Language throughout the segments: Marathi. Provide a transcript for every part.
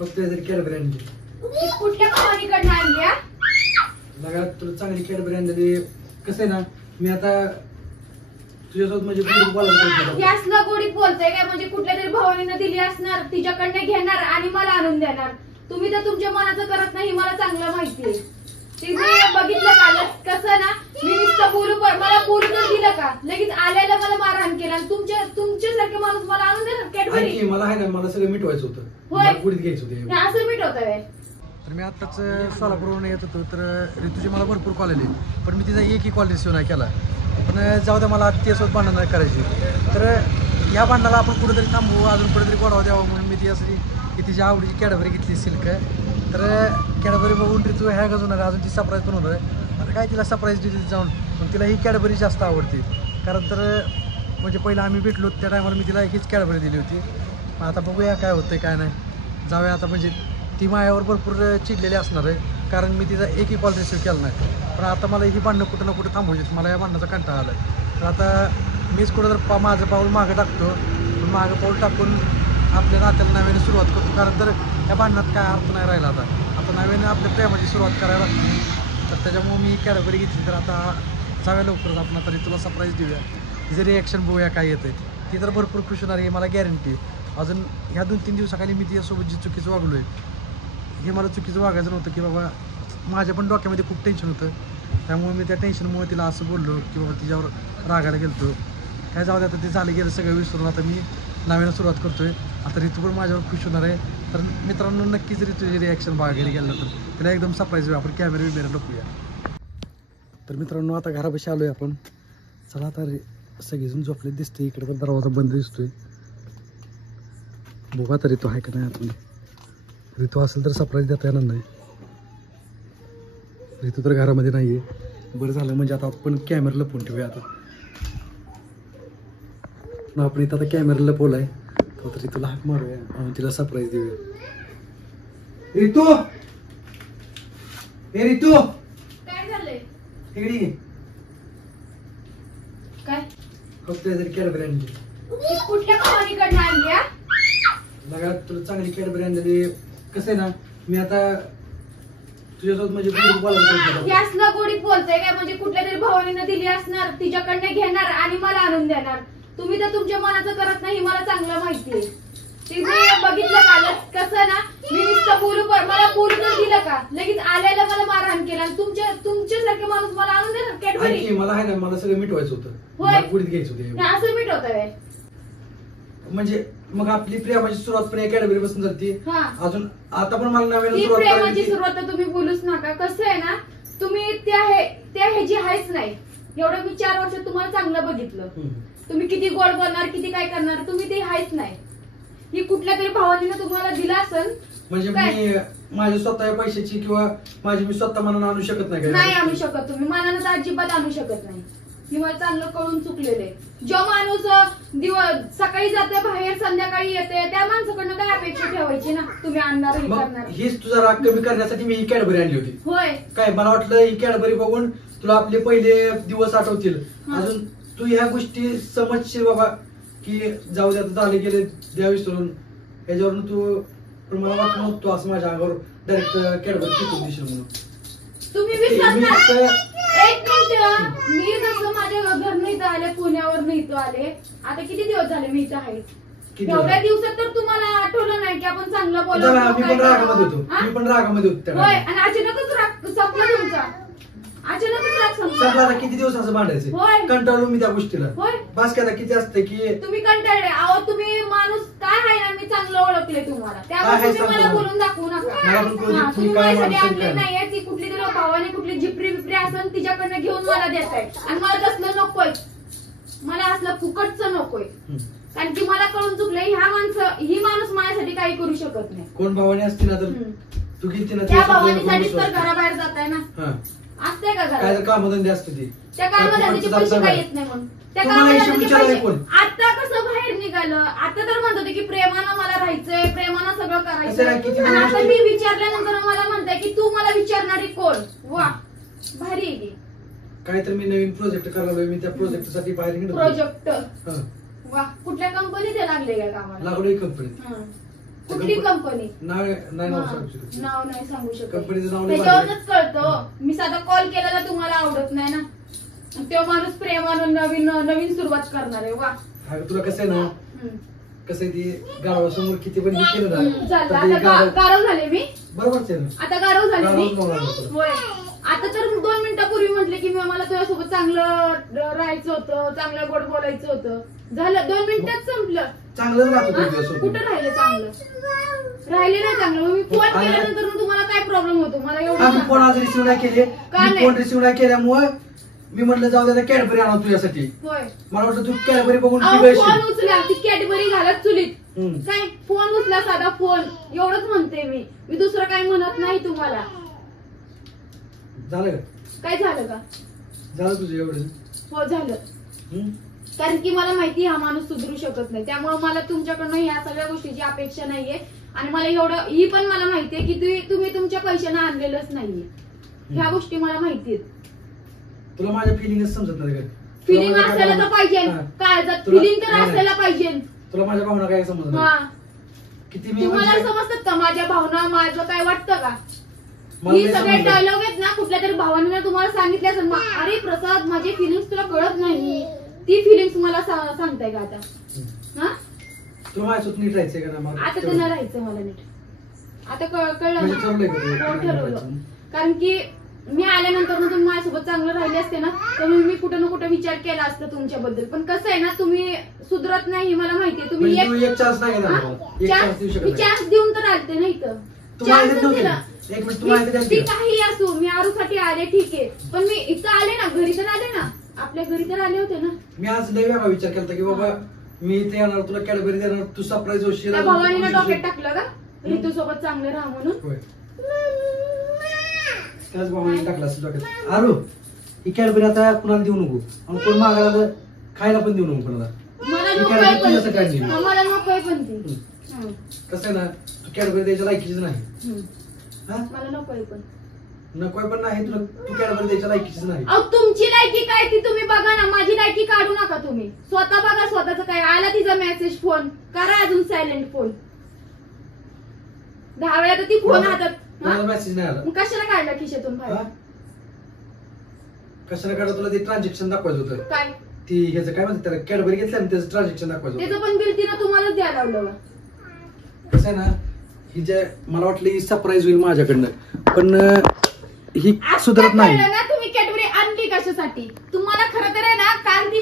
फक्त कॅडबरी आणली. कुठल्या कंपनीकडनं आणली? लगा तुला चांगली कॅडबरी आणली. कसं आहे ना, मी आता तुझ्यासोबत म्हणजे यासला गोडीत बोलतोय काय? म्हणजे कुठल्या तरी भावानीनं दिली असणार, तिच्याकडनं घेणार आणि मला आणून देणार. तुम्ही तर तुमच्या मनाचं करत नाही, मला चांगलं माहितीये. तिने बघितलं का कसं ना, मी नुसतं बोलू मला बोलू तर दिलं का लगेच आल्याला मला मारहाण केला. आणि तुमच्यासारखे माणूस मला आणून देणार कॅडबरी? मला आहे ना, मला सगळं मिटवायचं होतं. होय, गोडीत घ्यायचं होतं. असं मिटवतोय. तर मी आताच सोलापूरवरून येत होतो, तर ऋतूची मला भरपूर कॉल आले, पण मी तिचा एकही कॉल रिसिव्ह नाही केला. पण जाऊ द्या, मला तिच्यासोबत भांडण नाही करायची. तर ह्या भांडणाला आपण कुठेतरी थांबवू, अजून कुठेतरी गोडावा द्यावा म्हणून मी ती अशी की तिच्या आवडीची कॅडबरी घेतली सिल्क. तर कॅडबरी बघून ऋतू ह्या गजू नका, अजून ती सरप्राईज पण होणार आहे. आता काय तिला सरप्राईज दिली जाऊन, पण तिला ही कॅडबरी जास्त आवडते. कारण तर म्हणजे पहिलं आम्ही भेटलो त्या टायमाला मी तिला एकच कॅडबरी दिली होती. आता बघूया काय होतंय काय नाही. जाऊया आता. म्हणजे ती माझ्यावर भरपूर चिडलेली असणार आहे, कारण मी तिचा एकही कॉल रिसिव्ह केला नाही. पण आता मला ही भांडणं कुठं ना कुठं थांबवायची. मला या भांडणाचा कंटाळा आला आहे. तर आता मीच कुठं तर माझं पाऊल मागं टाकतो. पण मागं पाऊल टाकून आपल्या नात्याला नव्याने सुरुवात करतो. कारण तर या भांडणात काय अर्थ नाही राहिला. आता नव्याने आपल्या प्रेमाची सुरुवात करायला लागते. तर त्याच्यामुळे मी कॅडबरी घेतली. तर आता जाऊया लवकरच आपण. तरी तुला सरप्राईज देऊया, तिचं रिॲक्शन बघूया काय येतं. ती तर भरपूर खुश होणार आहे, मला गॅरंटी आहे. अजून ह्या 2-3 दिवसाखाली मी तिच्यासोबत जी चुकीचं वागलो आहे, हे मला चुकीचं वागायचं नव्हतं. की बाबा माझ्या पण डोक्यामध्ये खूप टेन्शन होतं. त्यामुळे मी त्या टेन्शनमुळे तिला असं बोललो की बाबा तिच्यावर रागायला गेलो. काय जाऊ दे, आता ते झालं गेलं सगळं विसरून आता मी नव्यानं सुरुवात करतोय. आता ऋतू पण माझ्यावर खुश होणार आहे. तर मित्रांनो, नक्कीच ऋतूची रिॲक्शन बघा घरी गेलं तर तिला एकदम सरप्राईज होईल. आपण कॅमेरा बिमेरा लपूया. तर मित्रांनो, आता घरापाशी आलोय आपण. चला आता सगळेजण झोपले दिसते. इकडे पण दरवाजा बंद दिसतोय. बघा तर ऋतू आहे का नाही. आपण ऋतू असेल तर सरप्राईज देता येणार नाही. ऋतू तर घरामध्ये नाहीये. बरं झालं, म्हणजे आता आपण कॅमेरा लपवून ठेवूया. आता आपण इथं आता कॅमेरा लपवलाय, तर ऋतूला हाक मारूया आणि तिला सरप्राईज देऊया. ऋतू, हे ऋतू काय झालंय? इकडे काय? फक्त कॅडबरी आणली. कुठल्या कंपनीकडनं आणली? लगा तुला चांगली कॅडबरी आणली. कसं आहे ना, मी आता तुझ्यासोबत म्हणजे यासला गोडीत बोलतोय काय? म्हणजे कुठल्या तरी भावानीनं दिली असणार, तिच्याकडनं घेणार आणि मला आणून देणार. तुम्ही तर तुमच्या मनाचं करत नाही, मला चांगलं माहितीये. तिने बघितलं का कसं ना, मी नुसतं मला बोलू तर दिलं का लगेच आल्याला मला मारहाण केला. आणि तुमच्यासारखे माणूस मला आणून देणार कॅडबरी? मला आहे ना, मला सगळं मिटवायचं होतं. होय, गोडीत घ्यायचं होतं. असं मिटवतोय म्हणजे मग आपली प्रेमाची सुरुवात पण या कॅडबरी पासून झाली. अजून आता पण मला नव्याने प्रेमाची सुरुवात तर तुम्ही बोलूच नका. कसं आहे ना, तुम्ही त्या ह्याची आहेच नाही. एवढं मी 4 वर्ष तुम्हाला चांगलं बघितलं. तुम्ही किती गोड बोलणार, किती काय करणार, तुम्ही ते आहेच नाही. ही कुठल्या तरी भावानीनं तुम्हाला दिला असेल. म्हणजे मी माझ्या स्वतः पैशाची किंवा माझी मी स्वतः मनानं आणू शकत नाही आणू शकत. तुम्ही मनानं तर अजिबात आणू शकत नाही. ही मला चांगलं कळून चुकलेले. जो माणूस सकाळी जाते बाहेर, संध्याकाळी येते, त्या माणसाकडनं काय अपेक्षा ठेवायची ना, तुम्ही आणणार हे करणार. हीच तुझा राग कमी करण्यासाठी मी ही कॅडबरी आणली होती. होय, काय मला वाटलं ही कॅडबरी बघून तुला आपले पहिले दिवस आठवतील. अजून तू ह्या गोष्टी समजशील बाबा की जाऊ दे, आता झाले गेले द्या विसरून. याच्यावरून तू पण मला वाटत नव्हतं तू असं माझ्या अंगावर डायरेक्ट कॅडबरी शिकून देशील म्हणून. तुम्ही विसरणार. एक मिनिट, मी जसं माझ्या घरनं इथं आले, पुण्यावर इथं आले, आता किती दिवस झाले मी इथं आहे. एवढ्या दिवसात तर तुम्हाला आठवलं नाही की आपण चांगलं बोलावं. मी पण रागामध्ये होतो. होय, आणि अचानकच राग संपला तुमचा. अचानकच राग संपला. किती दिवस असं भांडायचं? कंटाळलो मी त्या गोष्टीला. बस आता किती असते की तुम्ही कंटाळले. अहो तुम्ही माणूस काय आहे ना, मी चांगलं ओळखले तुम्हाला. त्यामुळे तुम्ही मला बोलून दाखवू नका. तुम्ही माझ्यासाठी आणले नाहीये. ती कुठली तरी भावाने कुठली जिपरी बिपरी असेल तिच्याकडनं घेऊन मला देताय. आणि मला तसलं नकोय. मला असलं फुकटचं नकोय. कारण की मला कळून चुकलंय, ही माणूस माझ्यासाठी काही करू शकत नाही. कोण भावाने असते ना, तर तू घेते ना, त्या भावानीसाठीच तर घराबाहेर जाताय ना. असते का काय कामधंदे असते ती? त्या कामधंद्याचे पैसे काही येत नाही म्हणून. त्या कामधंद्याचे पैसे आता कसं बाहेर निघालं. आता तर म्हणत होते की प्रेमानं मला राहायचंय, प्रेमानं सगळं करायचं. आणि आता मी विचारल्यानंतर मला म्हणताय की तू मला विचारणारी कोण? वा, भारी आहे. काहीतरी मी नवीन प्रोजेक्ट करायला, मी त्या प्रोजेक्टसाठी बाहेर प्रोजेक्ट. वा, कुठल्या कंपनीत लागले का कामाला? लागलोय कंपनीत. कुठली कंपनी नाव सांगू शकत. नाव नाही सांगू शकत कंपनीचं नाव नाही त्याच्यावरच कळतं. मी साधा कॉल केलेला तुम्हाला आवडत नाही ना, तो माणूस प्रेमानं नवीन सुरुवात करणार आहे. वा अगं तुला कसं आहे ना, कसं आहे ती गावासमोर किती पण हे केलं ना चालतं. तर ते आता गारव झाले मी, बरोबरच आहे ना. आता गारव झाले मी. गारवच बोलायला होतं. होय, आता तर 2 मिनिटापूर्वी म्हटले की मला तुझ्यासोबत चांगलं राहायचं होतं, चांगलं गोड बोलायचं होतं. झालं 2 मिनिटात संपलं. चांगलंच राहत होतं तुझ्यासोबत. कुठं राहिलं चांगलं? राहिले नाही चांगलं. मी फोन केल्यानंतर मग तुम्हाला काय प्रॉब्लेम होतो मला मी एवढं फोन आज रिसिव्ह नाही केले. का मी नाही? फोन रिसिव्ह नाही केल्यामुळे मी म्हटलं जाऊ द्या कॅडबरी आणा तुझ्यासाठी. होय. मला वाटतं तू कॅडबरी बघून अहो, पिघळशील. फोन उचला, ती कॅडबरी घालत चुलीत. हम्म. काय फोन उचला, साधा फोन, एवढंच म्हणते मी दुसरं काही म्हणत नाही तुम्हाला. झालं का? काय झालं का? झालं तुझं एवढं? हो झालं. हम्म? कारण की मला माहिती हा माणूस सुधरू शकत नाही, त्यामुळे मला तुमच्याकडनं ह्या सगळ्या गोष्टीची अपेक्षा नाहीये. आणि मला एवढं ही पण मला माहितीये की तुम्ही तुमच्या पैशानं आणलेलंच नाहीये. ह्या गोष्टी मला माहितीयेत. तुला माझ्या फिलिंगच समजत नाही का? फिलिंग असायला तर पाहिजे, काळजात फिलिंग तर असायला पाहिजे. तुला माझ्या भावना काय समजत हा, किती मी तुम्हाला म्हणजे- समजतात का माझ्या भावना, माझं काय वाटतं का? मला ही नाही सगळे समजत. डायलॉग आहेत ना, कुठल्या तरी भावाने तुम्हाला सांगितले असेल, अरे प्रसाद माझे फिलिंग्स तुला कळत नाही, ती फिलिंग्स मला सांगताय का आता? हा, तुला माझ्यासोबत नीट राहायचंय का नाही? आता तर नाही राहायचं मला नीट. आता कळलं म्हणजे ना? ठरवलंय का तुला? हो, नाही ठरवलं. राहायचं. कारण की मी आल्यानंतर ना तुम्ही माझ्यासोबत चांगलं राहिले असते ना, तर मी कुठं ना कुठं विचार केला असता तुमच्याबद्दल. पण कसं आहे ना, तुम्ही सुधरत नाही हे मला माहितीये. तुम्ही म्हणजे तू एक चान्स नाही घेणार हा? मला. एक चान्स देऊ शकत नाही. चान्स देऊन तर आलते ना इथं. तू माहिती Chance नव्हती. दिला. एक मिनिट, तू माहिती द्यायची ती का? काही असो, मी आरूसाठी आले ठीक आहे, पण मी इथं आले ना, घरी तर आले ना, आपल्या घरी तर आले होते ना. मी आज लय वेगळा विचार केला की बाबा मी इथे येणार, तुला कॅडबरी देणार, तू सरप्राईज होशील. त्या भवानीनं डोक्यात टाकलं का ऋतू सोबत चांगलं राहा म्हणून? होय. त्याच भावाने टाकला असेल डोक्यात. आरू, ही कॅडबरी आता कुणाला देऊ नको, आणि कोण मागायला तर खायला पण देऊ नको कोणाला. मला ही नकोय कॅडबरी पण तुझ्यासाठी आणली. ती. मला नकोय पण ती. हं. कसं आहे ना, तू कॅडबरी द्यायच्या लायकीचीच नाही. हं. हा, मला नकोय पण. नकोय पण नाही तुला, तू कॅडबरी द्यायच्या लायकीचीच नाही. अहो, तुमची लायकी काय ती तुम्ही बघा ना, माझी लायकी काढू नका तुम्ही. स्वतः बघा स्वतःच काय. आला तिचा मेसेज, फोन करा, अजून सायलेंट फोन. 10 वेळा तर ती फोन हातात. कोणाला हा? मेसेज नाही आला. मग कशाला काढला खिशातून बाहेर? हा? कशाला काढा? तुला ते ट्रान्झॅक्शन दाखवायचं होतं. काय ती ह्याचं काय म्हणतात त्याला, कॅडबरी घेतल्या आणि त्याचं ट्रान्झॅक्शन दाखवायचं होतं. त्याचं पण बिल तिनं तुम्हालाच द्यायला लावलं. कसं आहे ना, ही जे मला वाटलं ही सरप्राईज होईल माझ्याकडनं, पण ही सुधरत आता नाही. कळलं ना तुम्ही कॅडबरी आणली कशासाठी? तुम्हाला खरं तर आहे ना, काल ती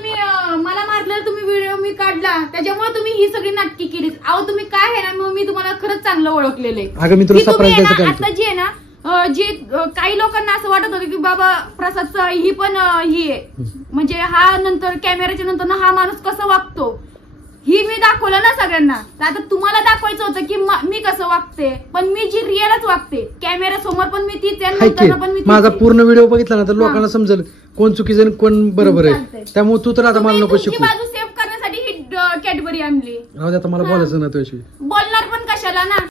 मला मारलं, तुम्ही व्हिडिओ मी काढला, त्याच्यामुळे तुम्ही ही सगळी नाटकी केली. अहो तुम्ही काय आहे ना, मग मी तुम्हाला खरंच चांगलं ओळखलेलं आहे. अगं मी तुला की तुम्ही सरप्राईज आहे द्यायचं ना, काम आता जी आहे ना, काही लोकांना असं वाटत होतं की बाबा प्रसादचं ही पण ही आहे, म्हणजे हा नंतर कॅमेऱ्याच्या नंतर ना हा माणूस कसं वागतो ही मी दाखवलं ना सगळ्यांना. तर आता तुम्हाला दाखवायचं होतं की मी कसं वागते, पण मी जी रिअलच वागते. कॅमेरा समोर पण मी तीच आहे, नंतर पण मी तीच माझा आहे. पूर्ण व्हिडिओ बघितला ना तर लोकांना समजेल कोण चुकीचं आणि कोण बरोबर चालतंय. आहे. त्यामुळे तू तर आता मला तुम्ही नको तुमची शिकू. बाजू सेव्ह करण्यासाठी ही कॅडबरी आणली. राहू दे, आता मला बोलायचं ना तुझ्याशी. बोलणार पण कशाला ना.